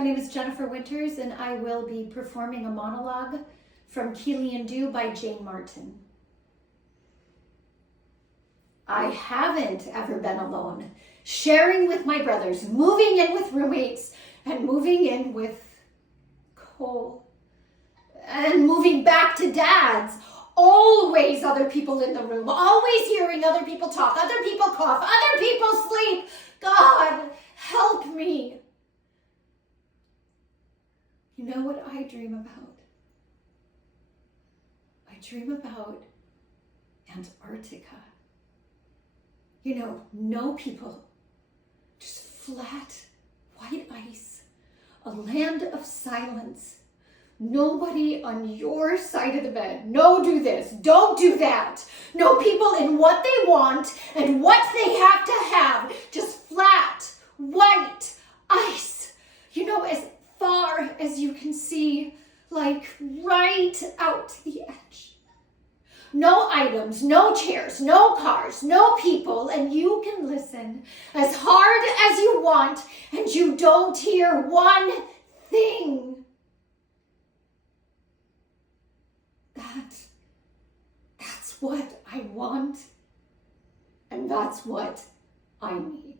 My name is Jennifer Winters, and I will be performing a monologue from Keely and Do by Jane Martin. I haven't ever been alone, sharing with my brothers, moving in with roommates, and moving in with Cole, and moving back to Dad's. Always other people in the room, always hearing other people talk, other people cough, other people sleep. God, help me. You know what I dream about? I dream about Antarctica. You know, no people, just flat, white ice, a land of silence. Nobody on your side of the bed. No, do this. Don't do that. No people in what they want and what they have to have. Just flat, white ice. You know, as far as you can see, like right out to the edge. No items, no chairs, no cars, no people, and you can listen as hard as you want, and you don't hear one thing. That's what I want, and that's what I need.